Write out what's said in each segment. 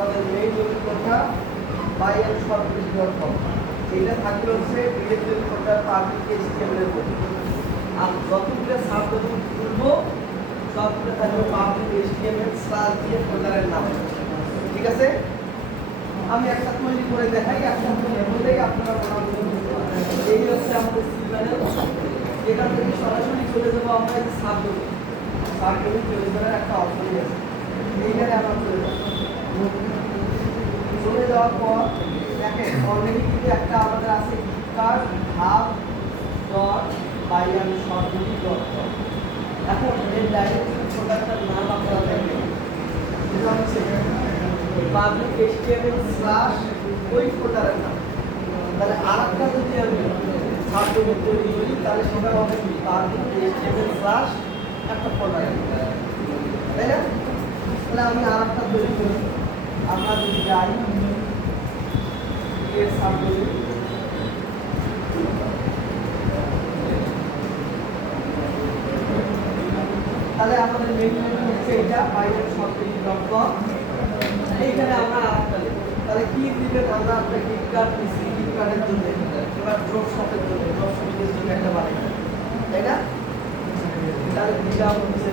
আমাদের মেইন অভিজ্ঞতা by and শর্টলিস্ট.com এটা থাকলে হচ্ছে ডিরেক্টরি ফোল্ডার পাবলিক এইচটিএমএল এর মধ্যে আর যতগুলো সাবডোমেইন খুলবো সবগুলো থাকবে পাবলিক এইচটিএমএল স্লাশ দিয়ে ফোল্ডারের নাম। ঠিক আছে, আমি একটা তৈরি করে দেখাই, একটা তৈরি করলেই আপনারা এই হচ্ছে আমাদের সি প্যানেল। এখান থেকে সরাসরি চলে যাবো আমরা এই সাবডোমেইন তৈরি করার একটা অপশন আছে, এইখানে আমরা চলে যাওয়ার পর দেখেন অলরেডি কিন্তু একটা আমাদের আছে card hub dot by and shortlist dot com. এখন এর ডাইরেক্টরি ফোল্ডারটার নাম আপনারা দেখবেন, এটা হচ্ছে পাবলিক এইচটিএমএল স্ল্যাশ ওই ফোল্ডারের নাম। তাহলে আরেকটা যদি আমি সাবডোমেইন তৈরি করি তাহলে সেটা হবে কি পাবলিক এইচটিএমএল স্ল্যাশ একটা ফোল্ডার, তাই না? তাহলে আমি আরেকটা তৈরি করি, আমরা যদি যাই এর সাবডোমেইন তাহলে আমাদের মেইন হচ্ছে এটা বাইরেশর্টলিস্ট.com। এইখানে আমরা আরেকটা লিখব, তাহলে কি দিবেন আমরা একটা গিফট কার্ড দিছি, গিফট কার্ডের জন্য এবার ড্রপ শপের জন্য ড্রপ শপের জন্য একটা বানাই, তাই না? তাহলে দিলাম হচ্ছে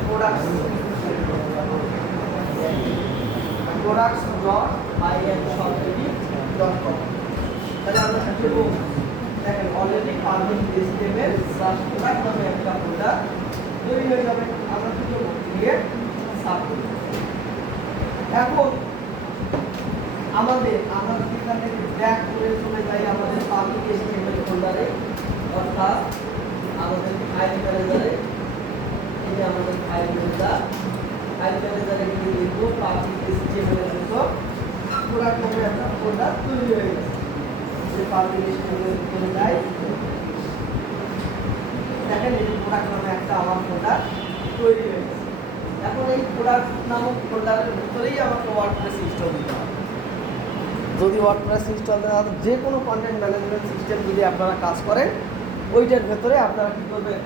products dot by and shortlists.com। তাহলে আমরা কি করব, দেখেন already public HTML slash product নামে একটা ফোল্ডার তৈরি হয়ে যাবে। আমরা কি করব, ক্রিয়েট সাবডোমেইন। এখন আমরা এখান থেকে ব্যাক করে চলে যাই আমাদের পাবলিক এইচটিএমএল ফোল্ডারে, অর্থাৎ আমাদের ফাইল ম্যানেজারে। এই যে আমাদের ফাইল ম্যানেজারে গিয়ে লিখবো পাবলিক এইচটিএমএল এর উপর প্রোডাক্ট নামে একটা ফোল্ডার তৈরি হয়ে গেছে। যে পাবলিক এইচটিএমএল চলে যাই, দেখেন এই প্রোডাক্ট নামে একটা আমার ফোল্ডার তৈরি হয়ে গেছে। এখন এই প্রোডাক্ট নামক ফোল্ডারের ভিতরেই আমাকে ওয়ার্ডপ্রেস ইনস্টল দিতে হবে। যদি ওয়ার্ডপ্রেস ইনস্টল দেওয়া হয়, যে কোনো কন্টেন্ট ম্যানেজমেন্ট সিস্টেম যদি আপনারা কাজ করেন ওইটার ভেতরে আপনারা কী করবেন,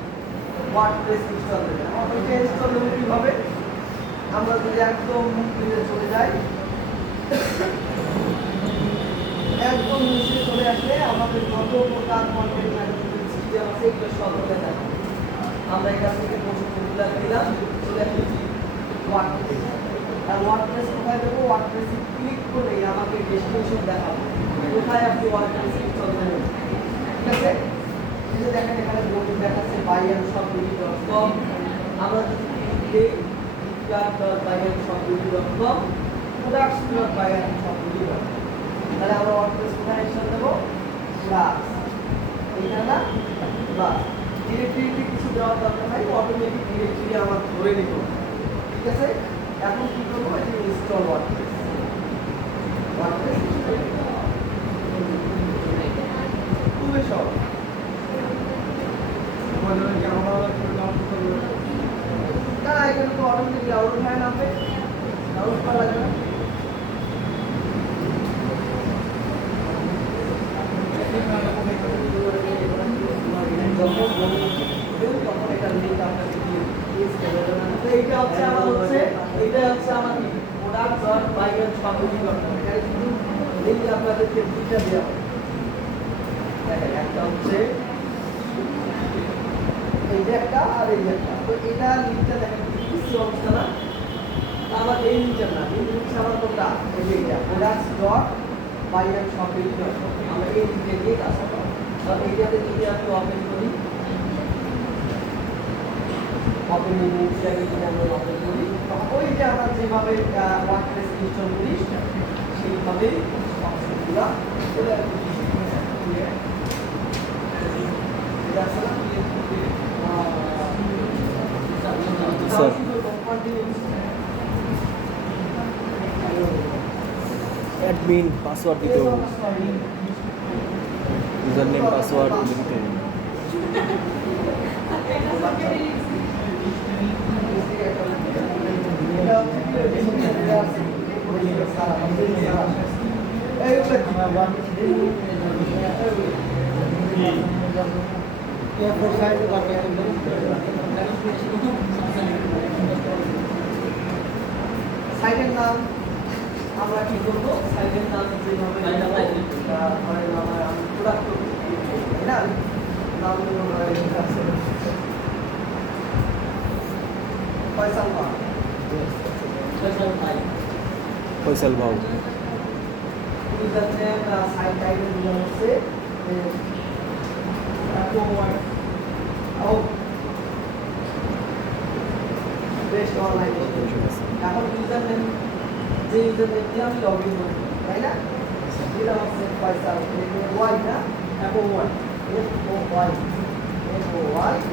ওয়ার্ডপ্রেস ইনস্টল দেবেন। ওইটা ইনস্টল দেবো কীভাবে, আমরা যদি একদম নিচে চলে যাই, একদম নিচে চলে আসলে আমাদের যত প্রকার কন্টেন্ট ম্যানেজমেন্ট সিস্টেম আছে এগুলো সব হয়ে যাবে। আমরা এখান থেকে প্রশ্নগুলো দিলাম, চলে আসছি ওয়ার্ডপ্রেস। আর ওয়ার্ডপ্রেস কোথায় দেবো, ওয়ার্ডপ্রেসে ক্লিক করলেই আমাকে ডেস্টিনেশন দেখাবো কোথায় আপনি ওয়ার্ডপ্রেস ইনস্টল দেবেন। ঠিক আছে, এই যে দেখেন এখানে বোর্ড দেখাচ্ছে বাই এন্ড শর্টলিস্ট.com। আমরা যদি ক্লিক দিই products.by-and-shortlists.com, products.by-and-shortlists.com, তাহলে আমরা ওয়ার্ডপ্রেস কোথায় ইনস্টল দেবো, ক্লাস এইখানে না ক্লাস। ডিরেক্টরিতে কিছু দেওয়ার দরকার নাই, অটোমেটিক ডিরেক্টরি আমার ধরে নিব। ঠিক আছে, এখন কি করবো, এই যে ইনস্টল ওয়ার্ডপ্রেস খুবই সহজ। না এখানে তো অটোমেটিক ডাউনলোড হয় না, ডাউনলোড করা লাগবে না। তখন এটা লিঙ্ক আপনাকে দিয়ে এইটা হচ্ছে আমার এইটা হচ্ছে আমার products.by-and-shortlists.com। এখানে কিন্তু লিঙ্ক আপনাদেরকে দুইটা দেওয়া হবে, দেখেন একটা হচ্ছে এই যে একটা আর এই যে একটা। তো এটা লিঙ্কটা দেখেন কিছু অবস্থা না, আমার এই লিঙ্কটা না, এই লিঙ্ক আমার কোনটা, এই যে এটা products.by-and-shortlists.com। আমরা এই লিঙ্কে গিয়ে কাজ করব। আর এইটাতে যদি আমি ওপেন করি, ওপেন ইনিশিয়ালি যদি আমরা ওপেন করি, ওই যে আমরা যেভাবে ওয়ার্ডপ্রেস ইনস্টল করি সেইভাবেই অপশনগুলো চলে আসবে। অ্যাডমিন পাসওয়ার্ড দিতে হবে, ইউজার নেম পাসওয়ার্ড দিতে হবে। সাইটের নাম আমরা কি করবো সাইডের নাম যেভাবে ধরেন আমার আমি প্রোডাক্ট তাই না নাম আছে ফয়সাল মা ফয়সাল ভাউ যাচ্ছে সাইড টাইপের দিলাম হচ্ছে বেস্ট অনলাইন এখন ইউজার নেম যে ইউজার নেম দিয়ে আমি লগ ইন করবো তাই না দিলাম হচ্ছে ফয়সাল ওয়াই না এখন Y F O Y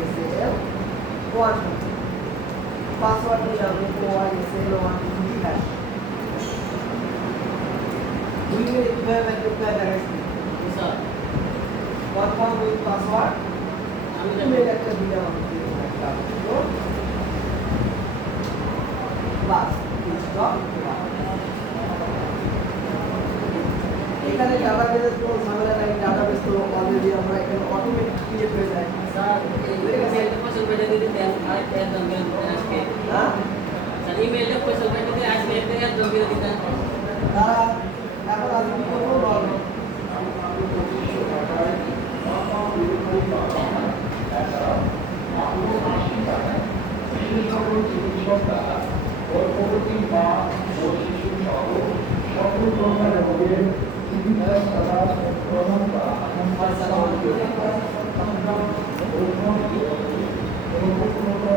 S A L one password দিলাম F O Y S A L one hash We will have a look at the rest. Sir. Confirm with password. আমি mail একটা দিলাম bus stop এখানে ডাটাবেসে কোনো ঝামেলা নাই database তো অলরেডি আমরা এখানে অটোমেটিক ক্রিয়েট হয়ে যায় স্যার এই মেলটা পয়সা পেটে দিতে দেন আরেকটা একদম আজকে হ্যাঁ স্যার এই মেলটা পয়সা পেটে দিতে আজকে একটা একদম দিয়ে দিতেন তারা এখন আজ কি করবো বলো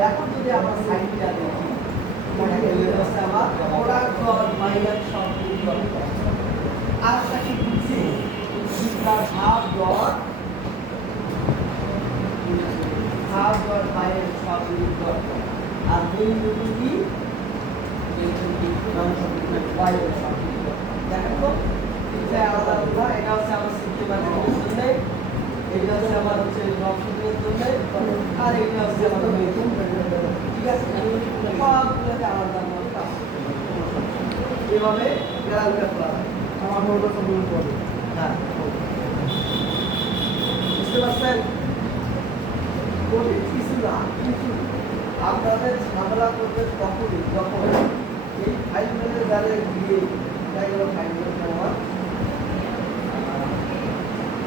এখন যদি আমরা সাইটটা দেখি আমার প্রোডাক্ট ডট মাইনাস সব আজটা কি দিচ্ছি হাফ ডট মাইনাস সব ডট আর দুই দুটি কি দেখেন তো এটা আলাদা আলাদা এটা হচ্ছে আমার সিস্টেমের জন্য এটা হচ্ছে আমার হচ্ছে ড্রপশিপের জন্য আর এটা হচ্ছে আমার মেথড ঠিক আছে সবগুলোতে আলাদা আলাদা কাজ এভাবে গ্রাফিক করা হয় আমার নোটটা সম্পূর্ণ করবে হ্যাঁ বুঝতে পারছেন কঠিন কিছু না কিন্তু আপনাদের ঝামেলা করবে তখনই যখন এই ফাইল ম্যানেজারে গিয়ে ফাইল ম্যানেজার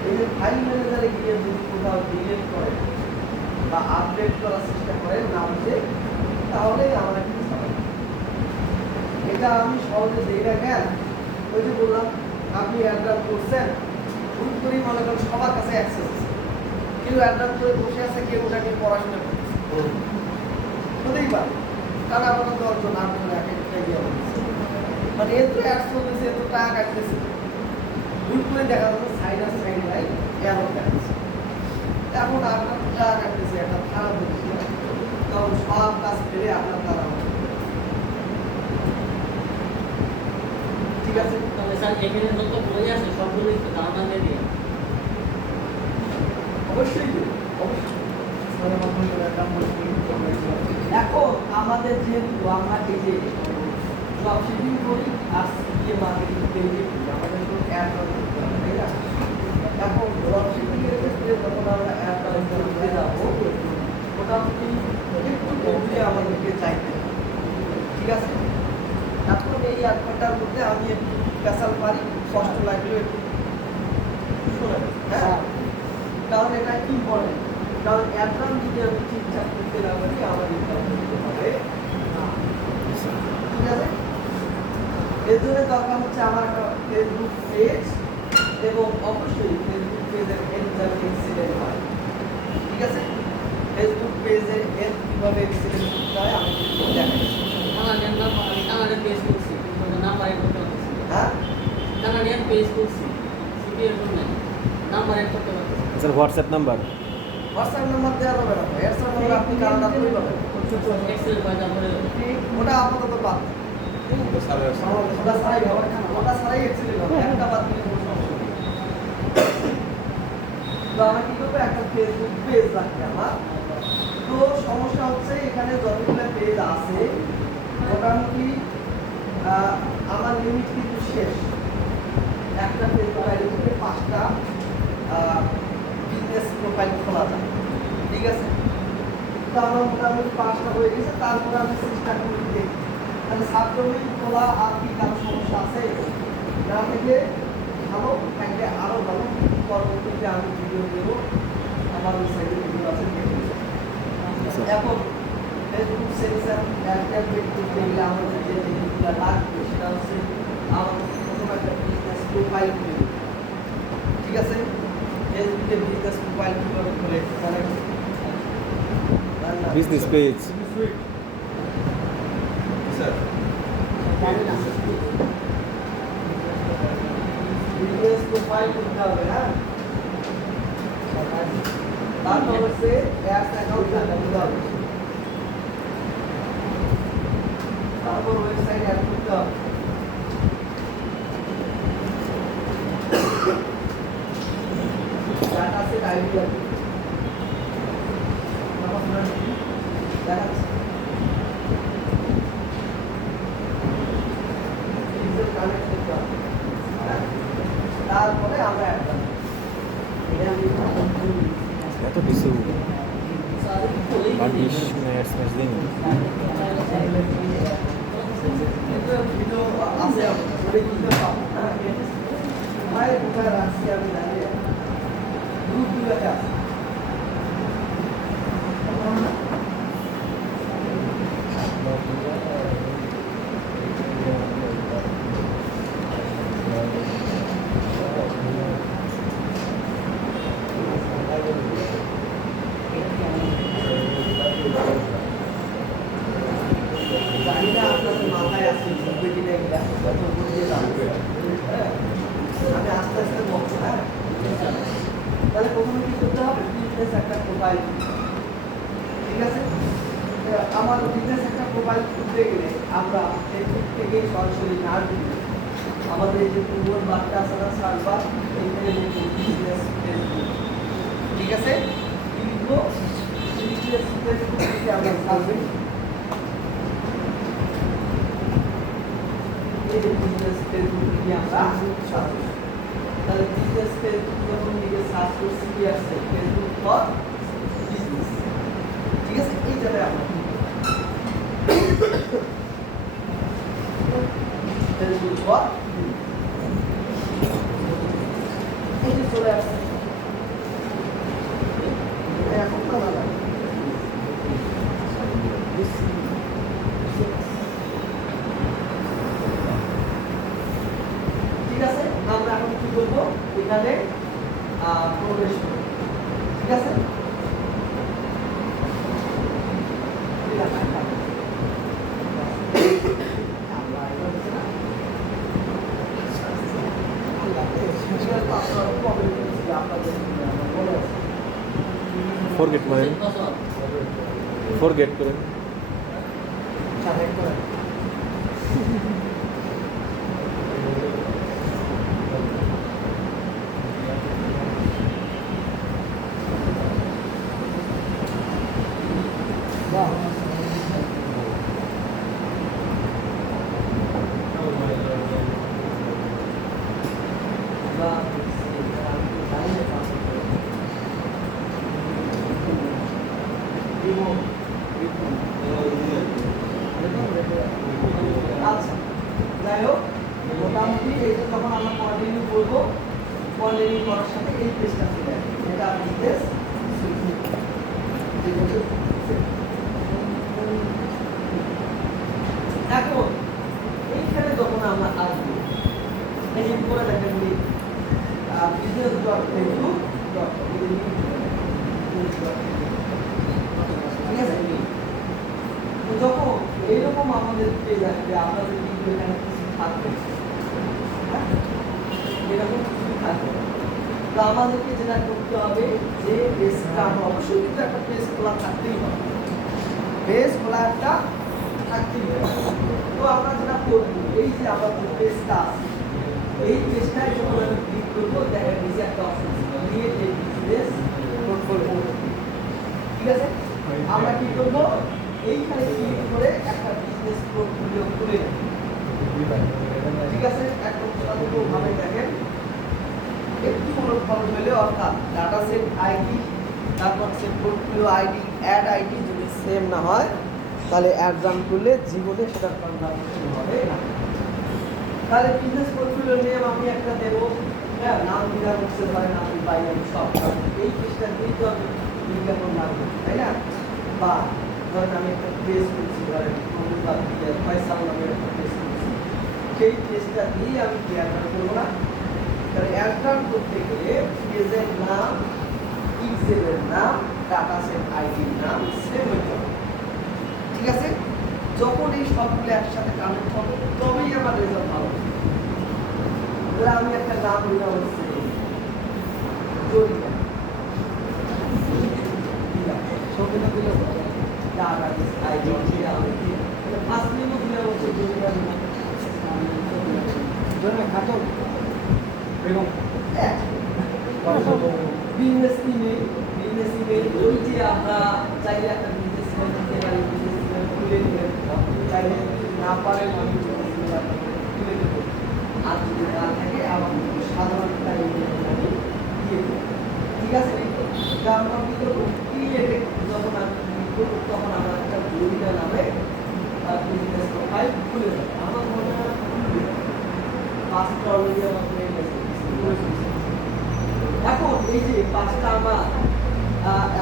এই যে ফাইল ম্যানেজারে গিয়ে যদি কোথাও ডিলিট করেন বা আপডেট করার চেষ্টা করেন না বুঝে তাহলেই আমরা কিছু চালাই এটা আমি সহজে দিই না কেন ওই যে বললাম আপনি অ্যাড্রাস করছেন ভুল করি মনে করেন সবার কাছে অ্যাক্সেস আছে কেউ অ্যাড্রাস করে বসে আছে কেউ ওটাকে পড়াশোনা করতেছে হতেই পারে কারণ আমাদের 10 জন 8 জন এক একটা ইয়ে হচ্ছে মানে এত অ্যাডস হতেছে এত টাকা কাটতেছে ভুল করে দেখা যাচ্ছে সাইনাস সাইড নাই এমন দেখাচ্ছে এখন আপনার টাকা কাটতেছে একটা খারাপ জিনিস তখন সব কাজ ফেলে আপনার দ্বারা ঠিক আছে তাহলে স্যার এখানে যত বই আছে সবগুলো একটু ধারণা দিয়ে দিন অবশ্যই এখন আমাদের যেহেতু আমরা এই যে ড্রপশিপিং করি আর সিপিএ মার্কেটিং পেজে আমাদের তো অ্যাড করতে হবে তাই না এখন ড্রপশিপিং এর ক্ষেত্রে যখন আমরা অ্যাড করতে যাবো মোটামুটি একটু কমে আমাদেরকে চাইতে হবে ঠিক আছে এখন এই অ্যাডভার্টার মধ্যে আমি একটু পেশাল পারি কষ্ট লাগলেও একটু শোনেন হ্যাঁ কারণ এটা ইম্পর্টেন্ট কারণ অ্যাডভান্স যদি আমি ঠিকঠাক করতে না পারি আমার ইনকাম করতে হবে ঠিক আছে এর জন্য দরকার হচ্ছে আমার একটা ফেসবুক পেজ এবং অবশ্যই ফেসবুক পেজের হেড যেন এক্সিলেন্ট হয় ঠিক আছে ফেসবুক পেজের হেড কীভাবে এক্সিলেন্ট করতে হয় আমি দেখাচ্ছি কানাডিয়ান নাম্বার আমি কানাডিয়ান পেজ করছি কিন্তু নাম্বার এড করতে পারতেছি হ্যাঁ কানাডিয়ান পেজ করছি সিপিএর জন্য নাম্বার এড করতে পারতেছি sir WhatsApp number WhatsApp number দেওয়া যাবে না হোয়াটসঅ্যাপ নাম্বার আপনি কানাডা থেকে পাবেন এক্সেল পয়সা করে ওটা আপাতত বাদ ওটা ছাড়াই হবে ওটা ছাড়াই এক্সিলেন্ট হবে একটা বাদ দিলে কোনো সমস্যা নেই তো আমরা কি করবো একটা ফেসবুক পেজ রাখবে আমার তো সমস্যা হচ্ছে এখানে যতগুলো পেজ আছে মোটামুটি আমার লিমিট কিন্তু শেষ একটা ফেসবুক আইডি থেকে 5টা বিজনেস প্রোফাইল খোলা যায় ঠিক আছে তো আমার মোটামুটি 5টা হয়ে গেছে তারপরে আমি চেষ্টা করি দেখি তাহলে সাবডোমেইন খোলা আর কি কারো সমস্যা আছে? না থেকে ভালো থাকলে আরো ভালো। পরবর্তীতে আমি ভিডিও দেবো, আমার ওয়েবসাইটে ভিডিও আছে, দেখে নিন। এখন ফেসবুক সেন্সার অ্যাক্টিভেট করতে গেলে আমাদের যে জিনিসগুলো লাগবে সেটা হচ্ছে আমাদের প্রথম একটা বিজনেস প্রোফাইল খুলে নিতে হবে। ঠিক আছে, ফেসবুকে বিজনেস প্রোফাইল কিভাবে খুলে অনেক বিজনেস পেজ বিজনেস প্রোফাইল করতে হবে। হ্যাঁ, তারপর হচ্ছে অ্যাডস অ্যাকাউন্ট করতে হবে, তারপর ওয়েবসাইট অ্যাড করতে হবে। ডাটা সেট আইডি লাগবে, দেখাচ্ছি কানেক্ট করতে হবে। তারপরে আমরা একটা এত কিছু বান্ডিশ ম্যাচ ম্যাচ দিন ভিডিও আছে, ওই ভিডিও পাবো। ভাই কোথায় রাখছি আমি জানি না, গ্রুপগুলোতে আছে। জানি না আপনাদের মাথায় আছে বুঝবে কিনা এগুলা, হয়তো বুঝিয়ে যাবে। হ্যাঁ, আমি আস্তে আস্তে বলবো। হ্যাঁ, তাহলে প্রথমে কি করতে হবে? বিজনেস একটা প্রোফাইল। ঠিক আছে, আমার বিজনেস একটা প্রোফাইল খুলতে গেলে আমরা ফেসবুক থেকে সরাসরি না দিলে আমাদের এই যে পূর্বর বার্তা আছে না সার্ভার, এখানে বিজনেস ফেসবুক। ঠিক আছে, লিখবো বিজনেস ফেসবুক থেকে আমরা সার্ভে এই বিজনেস ফেসবুক থেকে আমরা সার্ভে। তাহলে বিজনেস ফেসবুক যখন লিখে সার্চ করছি কি আসছে? Facebook for business. ঠিক আছে, এই জায়গায় আমরা ফেসবুক ফর এই যে চলে আসছে। এখন তো না ঠিক আছে, আমরা এখন কি করবো? এখানে প্রবেশ করব। ঠিক আছে, ফরগেট করেন, ফরগেট করেন। আচ্ছা, যাই হোক, মোটামুটি এটা যখন আমরা কন্টিনিউ করবো, কন্টিনিউ করার সাথে এই পেজটা চলে আসবে, এটা বিজনেস। এখন এইখানে যখন আমরা আসবো, এই যে উপরে দেখেন business dot Facebook dot com, ঠিক আছে। তো যখন এইরকম আমাদের পেজ আসবে, আপনাদের কিন্তু এখানে কিছু থাকবে, হ্যাঁ, এরকম কিছু থাকবে। তো আমাদেরকে যেটা করতে হবে, যে পেজটা আমরা অবশ্যই কিন্তু একটা পেজ খোলা থাকতেই হবে, পেজ খোলা একটা থাকতেই হবে। তো আমরা যেটা করবো, এই যে আমাদের পেজটা আছে, এই পেজটায় যখন আমি ক্লিক করবো, দেখেন নিচে একটা option create a business portfolio. ঠিক আছে, আমরা কি করবো? এইখানে ক্লিক করে একটা বিজনেস পোর্টফোলিও খুলে নেব। ঠিক আছে, একদম ভাবে দেখেন, একটু খরচ হলে, অর্থাৎ ডাটা সেট আইডি, তারপর সে পোর্টফোলিও আইডি, অ্যাড আইডি যদি সেম না হয় তাহলে অ্যাড রান করলে জীবনে সেটা ট্রানজাকশন হবে না। তাহলে বিজনেস পোর্টফোলিও নেম আমি একটা দেবো, হ্যাঁ, নাম দিলাম হচ্ছে ধরেন আমি বাইনারি সব, এই পেজটা দিয়েই তো আমি বিজ্ঞাপন লাগবে, তাই না? বা ধরেন আমি একটা পেজ করছি, ধরেন ফয়সাল নামের একটা পেজ করছি, সেই পেজটা দিয়ে আমি কি অ্যাড রান করবো না? তাহলে অ্যাড রান করতে গেলে পেজের নাম, পিক্সেলের নাম, ডাটা সেট আইডির নাম সেম হইতে হবে, ঠিক আছে? যখন এই সবগুলো একসাথে কানেক্ট হবে তবেই আমার রেজাল্ট ভালো হবে। তাহলে আমি একটা নাম দিলাম হচ্ছে জরিনা, ছবিটা দিলে ডাটা সেট আইডি ফার্স্ট নেমও দিলাম হচ্ছে জরিনা, জরিনা খাতুন বেগম, বিজনেস ইমেল, ওই যে আমরা চাইলে একটা বিজনেস ইমেল দিতে পারি, বিজনেস ইমেল খুলে দিলে চাইলে না পারেন আমি বিজনেস ইমেল খুলে দেবো, আর যদি না থাকে আমার সাধারণ একটা ইমেল আমি দিয়ে দেবো, ঠিক আছে? যা আমরা কি করবো, ক্রিয়েটে যখন আমি ক্লিক করবো তখন আমরা একটা জরিনা নামে বিজনেস প্রোফাইল খুলে দেবো। আমার মনে হয় খুলবে, পাঁচটা অলরেডি আমার হয়ে গেছে। এখন এই যে পাঁচটা আমার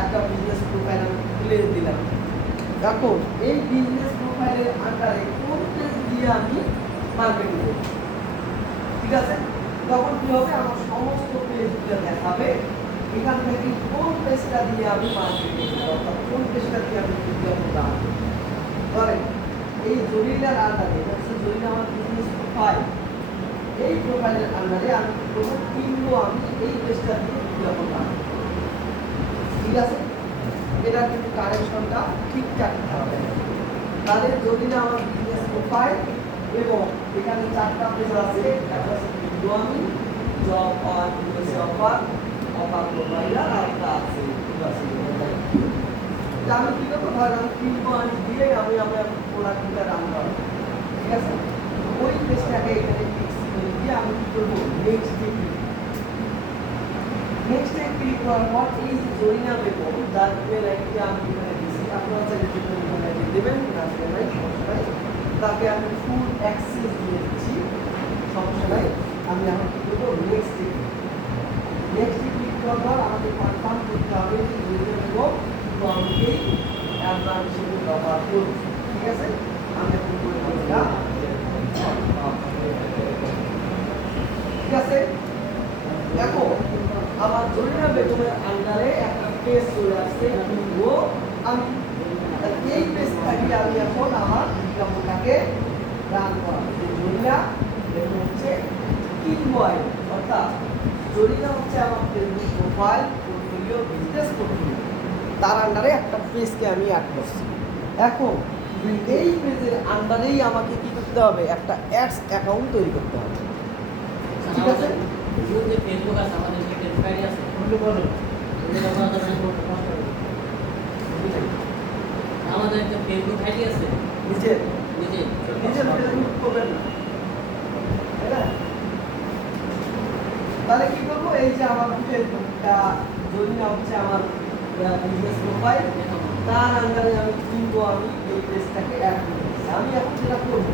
একটা বিজনেস প্রোফাইল আমি খুলে দিলাম, এখন এই বিজনেস প্রোফাইলের আন্ডারে কোন পেজ দিয়ে আমি মার্কেটিং করব, ঠিক আছে? তখন কি হবে, আমার সমস্ত পেজগুলো দেখাবে, এখান থেকে কোন পেজটা দিয়ে আমি মার্কেটিং করব, অর্থাৎ কোন পেজটা দিয়ে আমি বিজ্ঞাপন দাম ধরেন এই জরিনার আন্ডারে হচ্ছে জরিনা আমার বিজনেস প্রোফাইল, এই প্রোফাইলের আন্ডারে আমি কি করবো, কিনবো আমি এই পেজটা দিয়ে বিজ্ঞাপন দাম, ঠিক আছে? এটা কিন্তু কানেকশনটা ঠিকঠাক থাকবে। তাহলে যদি না আমার বিজনেস প্রোফাইল এবং এখানে চারটা পেজ আছে, একটা আছে আমি job or business offer, offer provider, আর একটা আছে আমি কি করবো, ধর আমি কিনবো আমি দিয়ে আমি আমার প্রোডাক্টটা রান করবো, ঠিক আছে? ওই পেজটাকে এখানে দিয়ে আমি কি করবো, নেক্সটে ক্লিক করার পর এই যে জরিনা বেগম যার ইমেল আইডিটা আমি এখানে দিয়েছি, আপনারা চাইলে যে কোনো ইমেল আইডি দেবেন, সমস্যা নাই, তাকে আমি ফুল অ্যাক্সেস দিয়ে দিচ্ছি, সমস্যা নাই। আমি এখন কি করবো, নেক্সটে ক্লিক করার পর আমাকে কনফার্ম করতে হবে যে জরিনা বেগম তো আমি এই অ্যাডভান্স হিসেবে ব্যবহার করব, ঠিক আছে? আমি এখন করে এটা ঠিক আছে। দেখো আমার জরিনা বেগমের আন্ডারে একটা পেজ চলে আসছে, কিনবো আমি, এই পেজ থেকে আমি এখন আমার বিজ্ঞাপনটাকে রান করাবো। জরিনা বেগম হচ্ছে কিনবো আইডি, অর্থাৎ জরিনা হচ্ছে আমার Facebook profile, portfolio, business portfolio, তার আন্ডারে একটা পেজকে আমি অ্যাড করছি। এখন এই পেজের আন্ডারেই আমাকে কি করতে হবে, একটা অ্যাডস অ্যাকাউন্ট তৈরি করতে হবে, ঠিক আছে? যে ফেসবুক আছে, আমাদের যে ফেসবুক আইডি আছে, আমাদের একটা ফেসবুক আইডি আছে, নিজের নিজে ফেসবুক করবেন না, তাই না? তাহলে কি করবো, এই যে আমার ফেসবুকটা জরিনা হচ্ছে আমার বিজনেস প্রোফাইল, তার আন্ডারে আমি কিনবো আমি এই পেজটাকে অ্যাড করে দিচ্ছি। আমি এখন যেটা করবো,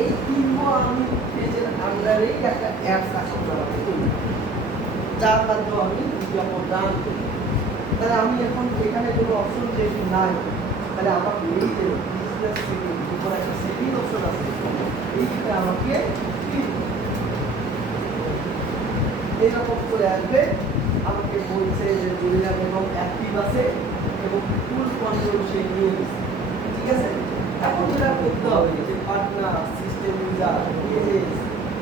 এই কিনবো আমি পেজের আন্ডারেই একটা অ্যাডস অ্যাকাউন্ট বানাবো, যার মাধ্যমে আমি বিজ্ঞাপন রান করি। তাহলে আমি এখন এখানে কোনো অপশন যেহেতু নাই, তাহলে আমার এই যে বিজনেস সেটিং, উপর একটা সেটিং অপশন আছে, এইটা আমাকে এইরকম করে আসবে, আমাকে বলছে যে জরিনা বেগম অ্যাক্টিভ আছে এবং ফুল কন্ট্রোল সে নিয়ে গেছে, ঠিক আছে? এখন যেটা করতে হবে যে partner, system user, pages,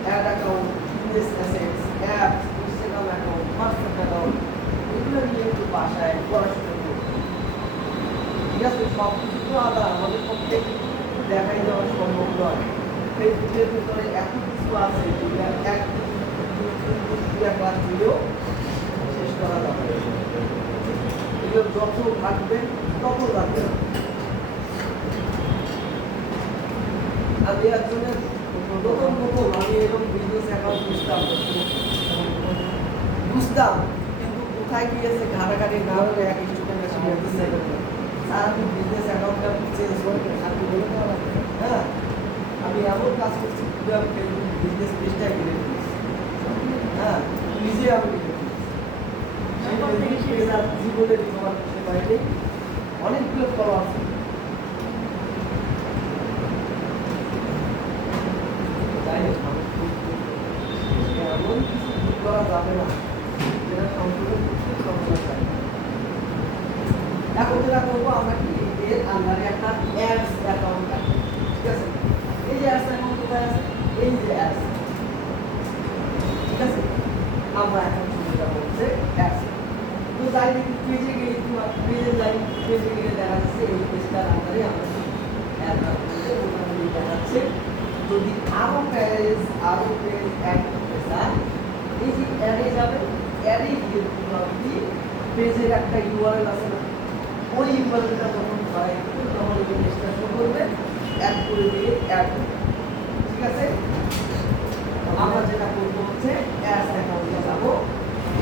ad account, business assets, apps, Instagram account, WhatsApp account, এগুলো নিয়ে একটু বাসায় পড়াশোনা করতে, ঠিক আছে? সব কিছু তো আলাদা আমাদের পক্ষে দেখাই দেওয়া সম্ভব নয়। ফেসবুকের ভিতরে এত কিছু আছে যেগুলো এক ক্লাস দিলেও শেষ করা যাবে, এগুলো যত থাকবেন তত যাবে। আমি একজনের প্রথম আমি এরকম বিজনেস অ্যাকাউন্ট বুঝতাম কিন্তু কোথায় গিয়েছে ঘাটাঘাটি না হলে এক স্টুডেন্ট স্যার আমি বিজনেস অ্যাকাউন্টটা চেঞ্জ করে আপনি বলে দেওয়া লাগবে হ্যাঁ আমি এমন কাজ করছি পুরো আমি বিজনেস পেজটাই কিনে ফেলেছি হ্যাঁ নিজে আমি কিনে ফেলেছি সেই পেজ আর জীবনে রিকভার করতে পারিনি অনেকগুলো ফলো আছে যাই হোক এমন কিছু ভুল করা যাবে না যেটা সম্পূর্ণ সমস্যা চাই এখন যেটা করবো আমরা কি এর আন্ডারে একটা অ্যাডস অ্যাকাউন্ট রাখবো ঠিক আছে এই যে অ্যাডস অ্যাকাউন্ট কোথায় আছে এই যে অ্যাডস ঠিক আছে আমরা এখন চলে যাবো হচ্ছে অ্যাডস তো যাই দেখি পেজে গেলে পেজে যাই পেজে গেলে দেখা যাচ্ছে এই পেজটার আন্ডারে আমরা অ্যাড রাখবো ওখানে দেখাচ্ছে যদি আরো পেজ অ্যাড করতে চান এই যে অ্যাডে যাবে অ্যাডে গিয়ে আপনি পেজের একটা ইউআরএল আছে না ওই ইউআরএলটা যখন ভরাই করবেন তখন এই পেজটা শো করবে অ্যাড করে দিয়ে অ্যাড ঠিক আছে আমরা যেটা করবো হচ্ছে অ্যাডস অ্যাকাউন্টে যাবো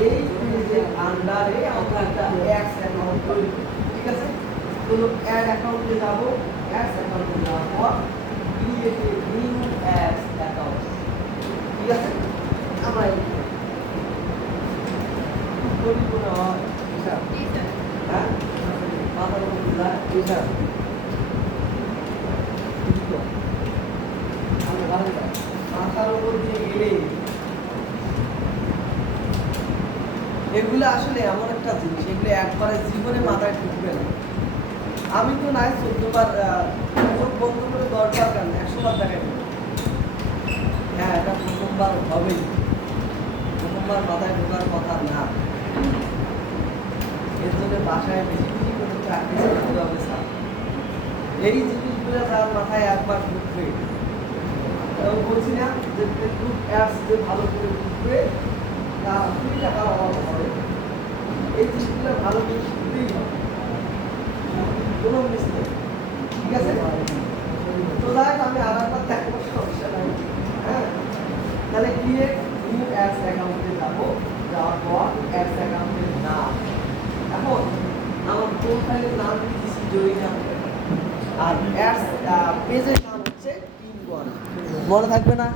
এই পেজের আন্ডারে আমরা একটা অ্যাডস অ্যাকাউন্ট তৈরি করব ঠিক আছে তো অ্যাড অ্যাকাউন্টে যাবো অ্যাডস অ্যাকাউন্টে যাওয়ার পর create a new ads account ঠিক আছে আমরা এই তৈরি করে হয় হ্যাঁ মাথার উপর দিলা এটা মাথার উপর দিয়ে গেলে এগুলো আসলে এমন একটা জিনিস এগুলো একবারে জীবনে মাথায় ঢুকবে না আমি তো নাই 14 বার চোখ বন্ধ করে 10 বার কেন 100 বার দেখাই হ্যাঁ এটা প্রথমবার হবেই প্রথমবার মাথায় ঢোকার কথা না এর জন্য বাসায় বেশি বেশি করে প্র্যাকটিস করতে হবে স্যার এই জিনিসগুলো তার মাথায় একবার ঢুকবে বলছি না যে ফেসবুক অ্যাপস যে ভালো করে ঢুকবে তার 2 টাকার অভাব হবে এই জিনিসগুলো ভালো করে শিখতেই হবে কোনো মিস নেই ঠিক আছে তো যাই আমি আর একবার দেখবো সমস্যা নাই হ্যাঁ তাহলে ক্রিয়েট নিউ অ্যাডস অ্যাকাউন্টে যাবো যাওয়ার পর অ্যাডস অ্যাকাউন্টের নাম এখন আমার প্রোফাইলের নাম দিয়েছি জয়িনা আর অ্যাডস পেজের নাম হচ্ছে টিম ওয়ান মনে থাকবে না